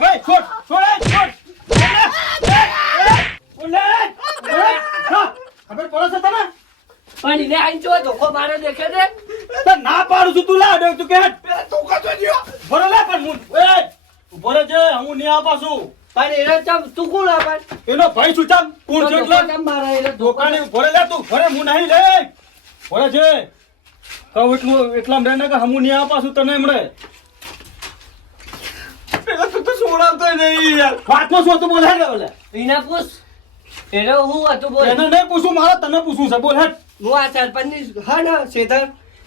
ભાઈ છોડ છોડ છોડ ખબર પડે છે તને? પણ એને આઈ જો ધોકો મારે દેખે છે. તો ના પાડું છું તું લા તું કે પેલા ધોકા તો જ્યો ભરો લે પણ હું ઉભો રહેજે હું નહીં આ પાછું. પણ એને ચમ તું કોણ આપણ એનો ભાઈ શું ચમ કોણ છે એટલે ચમ મારા એને ધોકાની ભરે લે તું ભરે હું નહીં લે ભરે છે કહું એટલું એટલા રહે ને કે હું નહીં આ પાછું તને એમણે પેલા તું તો સોડાવતો નહીં યાર વાતમાં શું હતું બોલે ને બોલે એને પૂછ એને હું હતું બોલ એને નહીં પૂછું મારે તને પૂછવું છે બોલ હેટ હું આ સરપંચની હા ને શેતર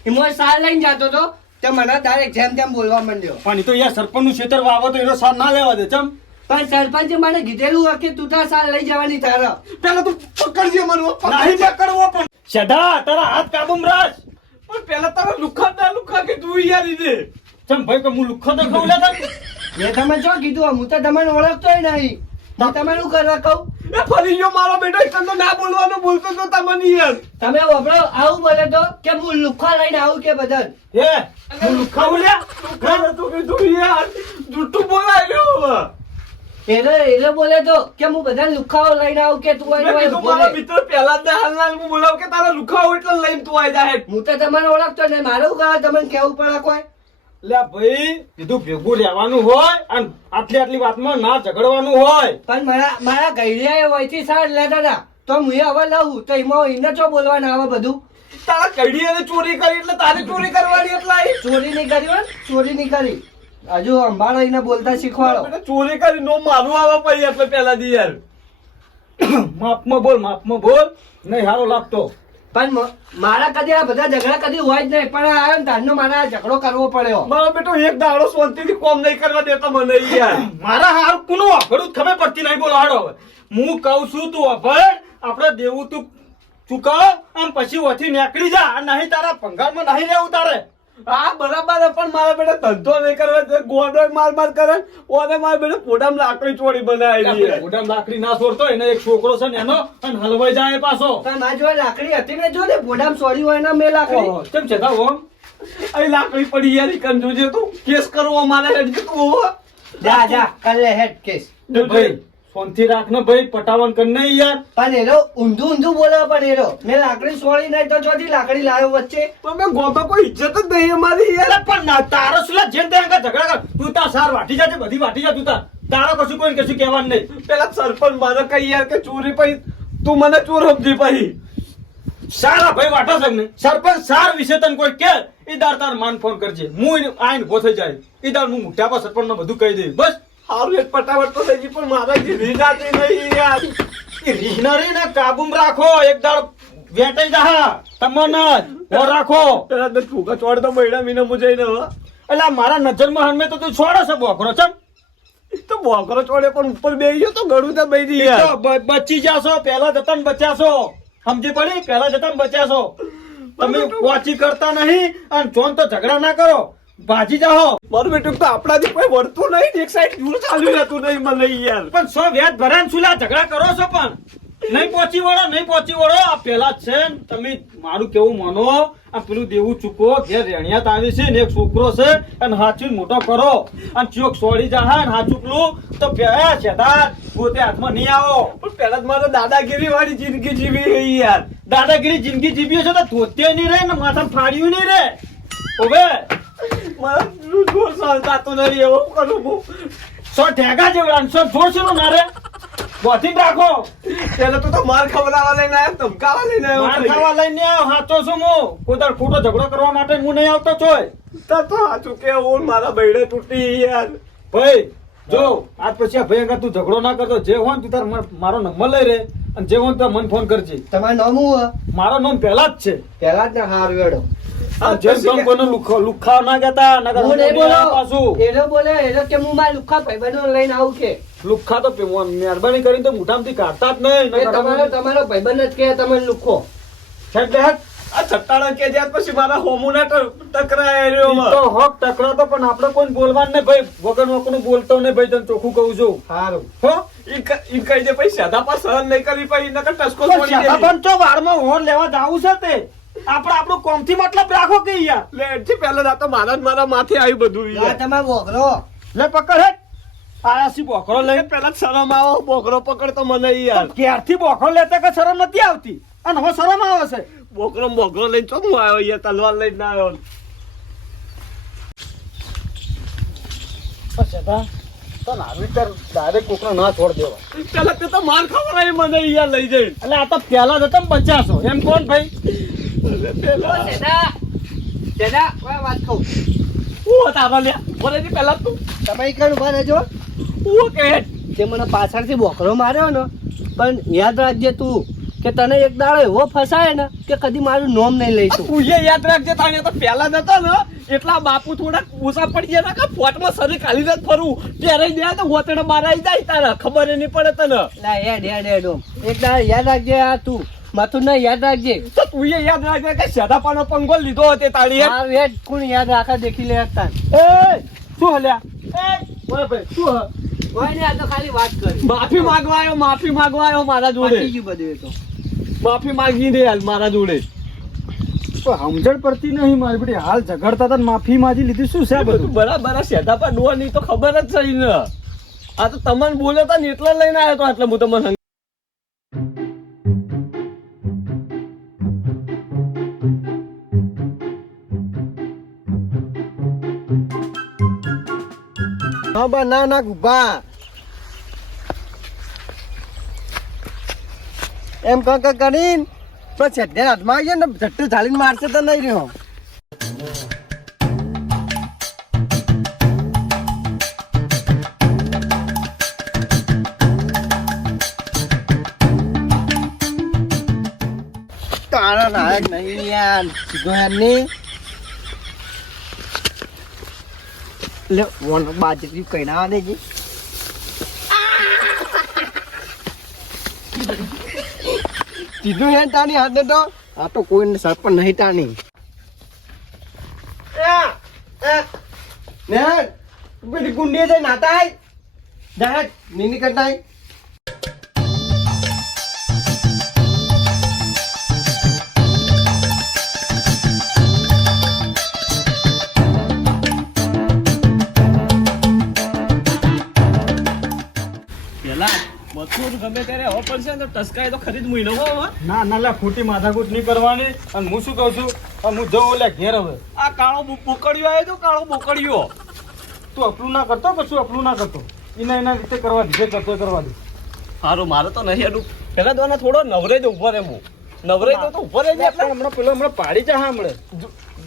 એમાં સાર લઈને જતો હતો તે મને ડાયરેક્ટ જેમ તેમ બોલવા માંડ્યો. પણ એ તો યાર સરપંચ નું ખેતર વાવો તો એનો સાર ના લેવા દે ચમ પણ સરપંચે મને કીધેલું કે તું તાર સાર લઈ જવાની તારા. પેલા તું પકડજે મને નહીં પકડવો પણ સીધા તારા હાથ કાબુમાં રાખ પણ પેલા તારા લુખા કે તું યાર ઈદે ચમ ભાઈ કે હું લુખા તો ખાવ લેતા મેં તમે જો કીધું હું તો તમને ઓળખતોય નહીં હું તમે શું કરવા કહું એ ફરી ગયો મારો બેટો એક તો ના બોલવાનું બોલતો તો તમને યાર તમે વપરો આવું બોલે તો કે હું લુખા લઈને આવું કે બદલ એ હું લુખા બોલ્યા તું કીધું યાર જૂઠું બોલાય એને બોલે તો કે હું બધા લુખાઓ લઈને આવું કે તું આઈ બોલે મિત્ર પહેલા જ હાલના હું બોલાવ કે તારા લુખાઓ એટલે લઈને તું આઈ જાય હું તો તમને ઓળખતો નહીં મારું કહે તમને કેવું પડે કોઈ લે ભાઈ કીધું ભેગું રહેવાનું હોય અને આટલી વાતમાં ના ઝઘડવાનું હોય પણ મારા ગઈડિયા વયથી સાર લેતા હતા તો હું હવે લઉં તો એમાં એને ચો બોલવાના આવે બધું તારા કડીએ ચોરી કરી એટલે તારે ચોરી કરવાની એટલા ચોરી નહીં કરી હોય ચોરી નહીં કરી હજુ અંબાળો એને બોલતા શીખવાડો ચોરી કરી નો મારું આવે પછી એટલે પેલા દી યાર માપમાં બોલ નહીં હારો લાગતો પણ મારા કદી આ બધા ઝઘડા કદી હોય જ નહીં પણ આવ્યો ને તારનો મારે આ ઝઘડો કરવો પડ્યો મારો બેટો એક દાડો શાંતિથી કોમ નહીં કરવા દેતો મને યાર મારા હાર કોનો અઘડું ખબર પડતી નહીં બોલો હાડો હવે હું કહું છું તું અભડ આપણે દેવું તું ચૂકવ આમ પછી ઓથી નીકળી જા નહીં તારા ભંગારમાં નહીં રહેવું તારે હા બરાબર પણ મારા બેટા ધંધો નહીં કરવા ગોડો માર કરે ઓને મારા બેટા પોડામાં લાકડી ચોરી બનાવી પોડામાં લાકડી ના છોડતો એને એક છોકરો છે ને એનો અને હલવાઈ જાય પાછો પણ મારી જોડે લાકડી હતી ને જો ને પોડામાં છોડી હોય ને મેં લાકડી કેમ છે તાવ અહીં લાકડી પડી યાર કન જોજે તું કેસ કરવો મારે હેડ તું જા કર લે હેડ કેસ ભાઈ ફોનથી રાખ ને ભાઈ પટાવન કર નહીં યાર પણ એનો ઊંધું બોલે પણ એનો મેં લાકડી છોડી નહીં તો ચોથી લાકડી લાવ્યો વચ્ચે તો મેં ગોતો કોઈ ઇજ્જત જ નહીં અમારી યાર પણ તારો સુલા જેમ તેમ ઝઘડા કર તું તાર સાર વાટી જાજે બધી વાટી જા તું તારો કશું કોઈ કશું કહેવાનું નહીં પેલા સરપંચ મને કહી યાર કે ચોરી પછી તું મને ચોર સમજી પછી સારા ભાઈ વાટા છે ને સરપંચ સાર વિશે તને કોઈ કે ઈદાર તાર માન ફોન કરજે હું આઈને ઉભો થઈ જાય ઈદાર હું મોટા પા સરપંચ ને બધું કહી દઈ બસ હારું એક પટાવટ તો થઈ પણ મારા રીનાતી નહીં યાર એ રીનારી ને કાબુમાં રાખો એક દાડ વેટાઈ જા તમને હો રાખો પેલા તો ઠુકા ચોડ તો મહિના મીને મુજાઈ ને એટલે મારા નજરમાં હમે તો તું છોડે છે બોકરો ચમ તો બોકરો છોડે પણ ઉપર બેહી ગયો તો ગળું તો બેહી ગઈ બચી જાશો પહેલા જતા બચ્યાશો સમજી પડી પહેલા જતા બચ્યાશો તમે વાંચી કરતા નહીં અને જોન તો ઝઘડા ના કરો ભાજી જાઓ મારું બેટું તો આપણાથી કોઈ વળતું નહીં એક સાઈડ દૂર ચાલ્યું રહેતું નહીં મને યાર પણ સો વ્યાજ ભરાન સુલા ઝઘડા કરો છો પણ નહીં પહોંચી વળો આ પેલા જ છે તમે મારું કેવું માનો આ પેલું દેવું ચૂકો ઘેર રેણિયાત આવી છે ને એક છોકરો છે અને હાચું મોટો કરો અને ચોક સોડી જા ને હાચુકલું તો છેદાર પોતે હાથમાં નહીં આવો પણ પેલા જ મારે દાદાગીરી વાળી જિંદગી જીવી યાર દાદાગીરી જિંદગી જીવી છે તો ધોતે નહીં રહે ને માથા ફાડ્યું નહીં રે હવે મારા જોર સાલતાતો નહીં એવું કરું હું સો ઠેગા જેવડા સો જોર છે ના રે બોથી રાખો પેલા તો માર ખવડાવવા લઈને આવ્યો ધમકાવા લઈને આવ્યો માર ખાવા લઈને આવ્યો હાચો છું હું કોદર ખોટો ઝઘડો કરવા માટે હું નહીં આવતો ચોય તો હાચું કે હું મારા બૈડે તૂટી યાર ભાઈ જો આજ પછી આ ભાઈ તું ઝઘડો ના કરતો જે હોય તું તાર મારો નંબર લઈ રે અને જે હોય તો મને ફોન કરજે તમારું નામ હું મારો નામ પહેલા જ છે પહેલા જ ને હાર વેડો જેમ તમ કોનો લુખા ના કહેતા નગર હું નહીં બોલો પાછું એનો બોલે એનો કે હું મારા લુખા ભાઈબંધો લઈને આવું કે લુખા તો મહેરબાની કરીને તો મોટામાંથી કાઢતા જ નહીં તમારો ભાઈબંધ જ કે તમે લુખો એટલે આ છટ્ટાણા કે જ્યાં પછી મારા હોમુના ટકરાય રહ્યો તો હક ટકરાતો પણ આપણે કોઈ બોલવાનું નહીં ભાઈ વગર વગરનું બોલતો નહીં ભાઈ તને ચોખ્ખું કહું છું સારું હો ઈ કહી દે પછી સાદા પા સહન નહીં કરી પછી નકર ટસકો છોડી દે પણ તો વારમાં હોર લેવા જાવું છે તે આપણે આપણું કોમથી મતલબ રાખો કે યાર લે એથી પહેલા આ તો મારા માથે આવ્યું બધું આ યાર તમારો બોકરો લે પકડ હે આયાસી બોકરો લઈ પેલા શરમ આવો બોકરો પકડ તો મને યાર ક્યારથી બોકરો લેતા કે શરમ નથી આવતી અને હવે શરમ આવે છે બોકરો લઈને ચો હું આવ્યો યાર તલવાર લઈને ના આવ્યો પછતા તો નાવી તાર ડાયરેક્ટ કોકનો ના છોડ દેવા પેલા તે તો માર ખવડાવી મને યાર લઈ જઈ એટલે આ તો પેલા જ હતા 50 એમ કોણ ભાઈ પેલા દાદા વાત કહું હું તારા લે બોલે ની પેલા તું તમે કણ ઉભા રહેજો હું કે તે મને પાછળથી બોકરો માર્યો ને પણ યાદ રાખજે તું કે તને એક દાડો એવો ફસાય ને કે કદી મારું નોમ નહીં લઈશું તું એ યાદ રાખજે તાણે તો પેલા જ હતા ને એટલા બાપુ થોડા ઓછા પડી ગયા ને કે ફોટમાં શરીર ખાલી જ ફરું ત્યારે દે તો હોતડે બાર આવી જાય તારા ખબર નહીં પડે તને લા હેડ ઓમ એક દાડો યાદ રાખજે આ તું માથું ના યાદ રાખજે તો તું એ યાદ રાખજે કે સેદાપાનો પંગો લીધો હતો તાળી આ વેટ કોણ યાદ રાખા દેખી લે એકતા એ શું હલ્યા એ ઓય ભાઈ શું કોઈ ને આ તો ખાલી વાત કરી માફી માંગવા આવ્યો મારા જોડે બાકી ગયું બધું એ તો માફી માંગી દે હાલ મારા જોડે તો સમજણ પડતી નહીં મારી બેટી હાલ ઝઘડતા હતા માફી માંગી લીધી શું છે બધું બરાબર સેદાપા ડોવા નહીં તો ખબર જ છે ને આ તો તમને બોલ્યો તા ને એટલે લઈને આવ્યો તો એટલે હું તમને હા બા ના ગુબા એમ કંક કરીને તો છેડે હાથમાં આવી ને ઝટ્ટુ ઝાલીને મારશે તો નહીં રહ્યો તારા નાયક નહીં યાર સીધો યાર નહીં લે વન બાજરી કઈ ના દેજી સીધું હે તાની હાથ તો આ તો કોઈ સરપંચ નહીં તાની ને બધી ગુંડી જઈ નાતા ડાયરેક્ટ નીની કરતા ગમે ત્યારે હવે પડશે ને તો ટસકાય તો ખરીદ મુઈ લઉં ના લે ખોટી માથાકૂટ નહીં કરવાની અને હું શું કહું છું હું જઉં લે ઘેર હવે આ કાળો બોકડિયો આવ્યો તો કાળો બોકડિયો તું અપલું ના કરતો કશું અપલું ના કરતો એના રીતે કરવા દે કરતો કરવા દે સારું મારે તો નહીં અડું પેલા તો થોડો નવરે જ ઉભો રહે હું નવરે તો ઉભો રહે છે એટલે હમણાં પાડી જા હમણાં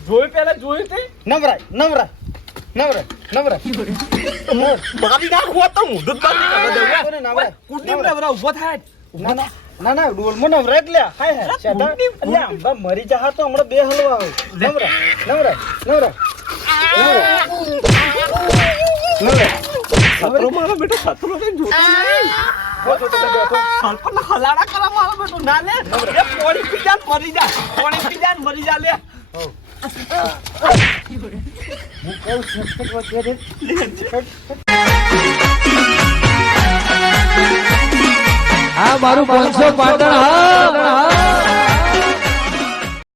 જોઈ પેલા જોયું તે નવરાય મારી નાખવો તો હું દૂધ ઉભો થાય ના ડોલમાં નવરાય જ લે હાય એટલે મરી જા તો હમણાં બે હલવા નવરાય સત્રો મારો બેટો સત્રો ને જોતો નહીં સરપંચ હલાડા કરા મારો બેટો ના લે એ પોણી પી જા મરી જા લે હા મારું 500 પાટણ હા